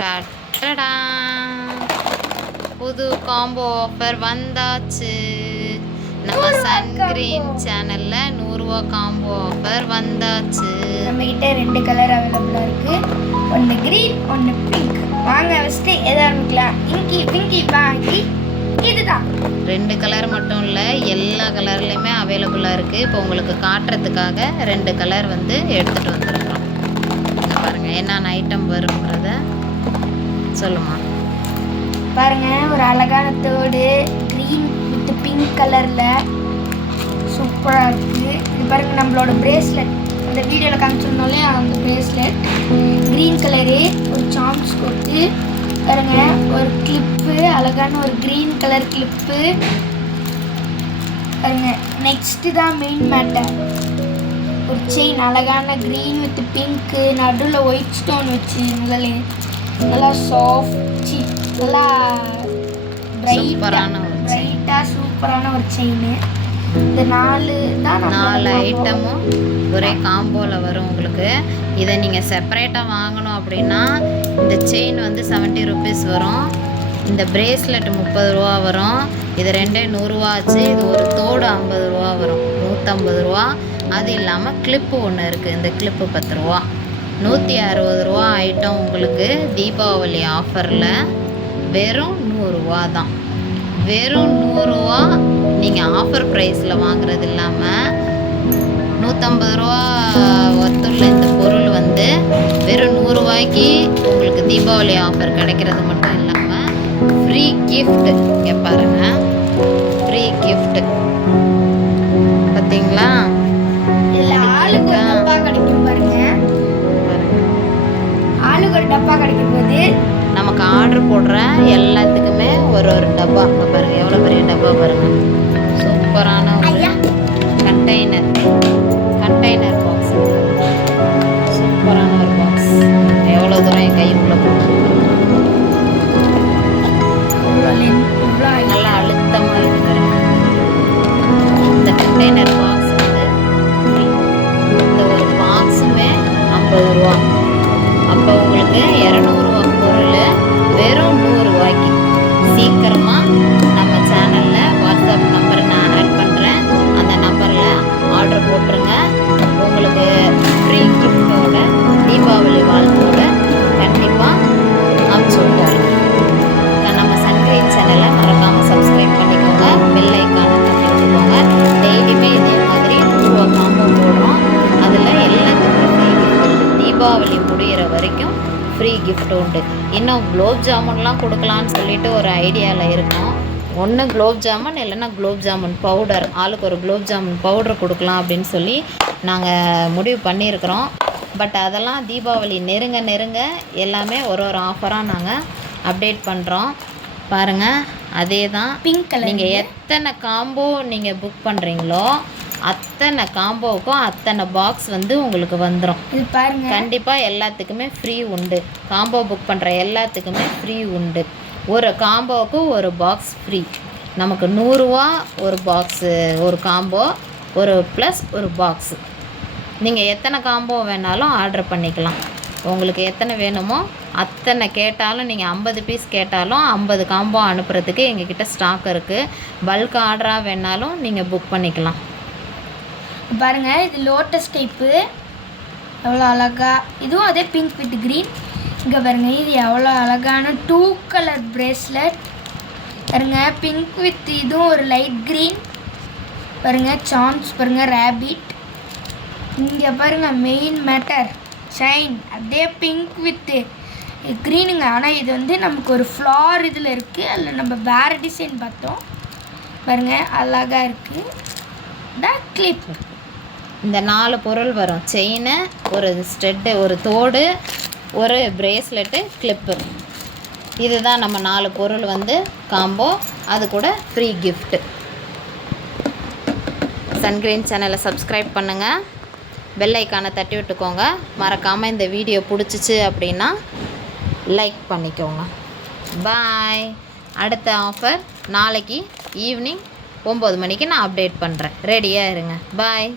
டடா! புது combo offer வந்தாச்சு. நம்ம சன்கிரீன் சேனல்ல 100 ரூபா காம்போ ஆஃபர் வந்தாச்சு. நம்ம கிட்ட 2 கலர் அவைலபிளா இருக்கு. ஒன்னு கிரீன், ஒன்னு பிங்க். வாங்க ஃபர்ஸ்ட் எத ஆரம்பிக்கலாம்? இங்கி பிங்கி பாங்கி இதுதான். 2 கலர் மட்டும் இல்ல, எல்லா கலர்லயுமே அவைலபிளா இருக்கு. இப்போ உங்களுக்கு காட்டுறதுக்காக 2 கலர் வந்து எடுத்துட்டு வந்திருக்கிறோம். இங்க பாருங்க என்னென்ன ஐட்டம் வரும்ன்றத சொல்லுமா. பாருங்க ஒரு அழகான தோடு கிரீன் வித் பிங்க் கலர்ல சூப்பரா இருக்கு. இது பாருங்க நம்மளோட பிரேஸ்லெட், அந்த வீடியோல காமிச்சிருந்தோம்ல அந்த பிரேஸ்லெட் கிரீன் கலரு. ஒரு சாம்ஸ் கொடுத்து பாருங்க ஒரு கிளிப்பு, அழகான ஒரு கிரீன் கலர் கிளிப்பு பாருங்க. நெக்ஸ்ட் தான் மெயின் மேட்டர், ஒரு செயின் அழகான கிரீன் வித் பிங்க், நடுவில் ஒயிட் ஸ்டோன் வச்சு நல்லா சாஃப்ட், நல்லா பிரைட்டா சூப்பரான ஒரு செயின். இந்த 4 ஐட்டமும் ஒரே காம்போவில் வரும் உங்களுக்கு. இதை நீங்கள் செப்பரேட்டாக வாங்கணும் அப்படின்னா இந்த செயின் வந்து 70 ருபீஸ் வரும், இந்த பிரேஸ்லெட் 30 ரூபா வரும், இது 2 100 ரூபா ஆச்சு. இது ஒரு தோடு 50 ரூபா வரும், 150 ரூபா. அது இல்லாமல் கிளிப்பு ஒன்று இருக்குது, இந்த கிளிப்பு 10 ரூபா. 160 ரூபா ஐட்டம் உங்களுக்கு தீபாவளி ஆஃபரில் வெறும் 100 ரூபா தான். வெறும் 100 ரூபா நீங்கள் ஆஃபர் ப்ரைஸில் வாங்குறது இல்லாமல் 150 ரூபா ஒர்த்துள்ள இந்த பொருள் வந்து வெறும் 100 ரூபாய்க்கு உங்களுக்கு தீபாவளி ஆஃபர் கிடைக்கிறது மட்டும் இல்லாமல் ஃப்ரீ கிஃப்ட். இங்கே பாருங்கள், ஃப்ரீ கிஃப்ட் பார்த்தீங்களா? ஆளுக்கு ஒரு டப்பா கிடைக்கும் போது நமக்கு ஆர்டர் போடுற எல்லாத்துக்குமே ஒரு டப்பா. அங்கே பாருங்கள் எவ்வளோ பெரிய டப்பா பாருங்கள். சூப்பரான ஒரு கண்டெய்னர் பாக்ஸ், சூப்பரான ஒரு பாக்ஸ். எவ்வளோ தூரம் என் கை உள்ள போட்டு நல்லா அழுத்தமாக இருக்கு பாருங்க. இந்த கண்டெய்னர் பாக்ஸ் வந்து இந்த ஒரு பாக்ஸுமே 50 ரூபா. அப்போ உங்களுக்கு 200 ரூபா பொருள் வெறும் 100 ரூபாய்க்கு. சீக்கிரமாக நம்ம சேனலில் வாட்ஸ்அப் நம்பரை நான் ஆட் பண்ணுறேன், அந்த நம்பரில் ஆர்டர் போட்டுருங்க. உங்களுக்கு ஃப்ரீ கிஃப்டோட தீபாவளி வாழ்த்தோட கண்டிப்பாக அனுப்பிச்சி விட்டாங்க. நம்ம சன்கிரீன் சேனலை மறக்காமல் சப்ஸ்கிரைப் பண்ணிக்கோங்க, பெல் ஐக்கானை தட்டி விட்டுக்கோங்க. டெய்லியுமே இதே மாதிரி 100 ரூபா காம்போ போடுறோம். அதில் எல்லாத்துக்குமே ஃப்ரீ கிஃப்ட். தீபாவளி முடிகிற வரைக்கும் ஃப்ரீ கிஃப்ட் உண்டு. இன்னும் குலோப் ஜாமுன்லாம் கொடுக்கலான்னு சொல்லிட்டு ஒரு ஐடியாவில் இருக்கோம். ஒன்று குலோப் ஜாமுன் இல்லைன்னா குலோப் ஜாமுன் பவுடர், ஆளுக்கு ஒரு குலோப் ஜாமுன் பவுடர் கொடுக்கலாம் அப்படின்னு சொல்லி நாங்கள் முடிவு பண்ணியிருக்கிறோம். பட் அதெல்லாம் தீபாவளி நெருங்க எல்லாமே ஒரு ஆஃபராக நாங்கள் அப்டேட் பண்ணுறோம். பாருங்கள், அதே தான் பிங்க் கலர். நீங்கள் எத்தனை காம்போ நீங்கள் புக் பண்ணுறீங்களோ அத்தனை காம்போவுக்கும் அத்தனை பாக்ஸ் வந்து உங்களுக்கு வந்துடும். இது பாருங்க, கண்டிப்பாக எல்லாத்துக்குமே ஃப்ரீ உண்டு. காம்போ புக் பண்ணுற எல்லாத்துக்குமே ஃப்ரீ உண்டு. ஒரு காம்போவுக்கு ஒரு பாக்ஸ் ஃப்ரீ. நமக்கு 100 ரூபா ஒரு பாக்ஸு, ஒரு காம்போ, ஒரு ப்ளஸ் ஒரு பாக்ஸு. நீங்கள் எத்தனை காம்போ வேணாலும் ஆர்டர் பண்ணிக்கலாம். உங்களுக்கு எத்தனை வேணுமோ அத்தனை கேட்டாலும், நீங்கள் 50 பீஸ் கேட்டாலும் 50 காம்போ அனுப்புறதுக்கு எங்ககிட்ட ஸ்டாக் இருக்குது. பல்க் ஆர்டராக வேணாலும் நீங்கள் புக் பண்ணிக்கலாம். பாருங்க, இது லோட்டஸ் டைப்பு, எவ்வளோ அழகா. இதுவும் அதே பிங்க் வித் க்ரீன். இங்கே பாருங்க, இது எவ்வளோ அழகான 2 கலர் பிரேஸ்லெட் பாருங்க. பிங்க் வித் இதுவும் ஒரு லைட் க்ரீன் பாருங்க. சான்ஸ் பாருங்க, ரேபிட். இங்கே பாருங்க மெயின் மேட்டர் ஷைன், அதே பிங்க் வித் க்ரீனுங்க. ஆனால் இது வந்து நமக்கு ஒரு ஃப்ளார் இதில் இருக்குது, அதில் நம்ம வேறு டிசைன் பார்த்தோம் பாருங்க, அழகாக இருக்குது. கிளிப், இந்த 4 பொருள் வரும். செயின், ஒரு ஸ்டெட்டு, ஒரு தோடு, ஒரு பிரேஸ்லெட்டு, கிளிப்பு. இதுதான் நம்ம 4 பொருள் வந்து காம்போ. அது கூட ஃப்ரீ கிஃப்ட்டு. சன்கிரீன் சேனலை சப்ஸ்கிரைப் பண்ணுங்கள், பெல் ஐக்கானை தட்டி விட்டுக்கோங்க. மறக்காமல் இந்த வீடியோ பிடிச்சிச்சு அப்படின்னா லைக் பண்ணிக்கோங்க. பாய். அடுத்த ஆஃபர் நாளைக்கு ஈவினிங் 9 மணிக்கு நான் அப்டேட் பண்ணுறேன். ரெடியாக இருங்க. பாய்.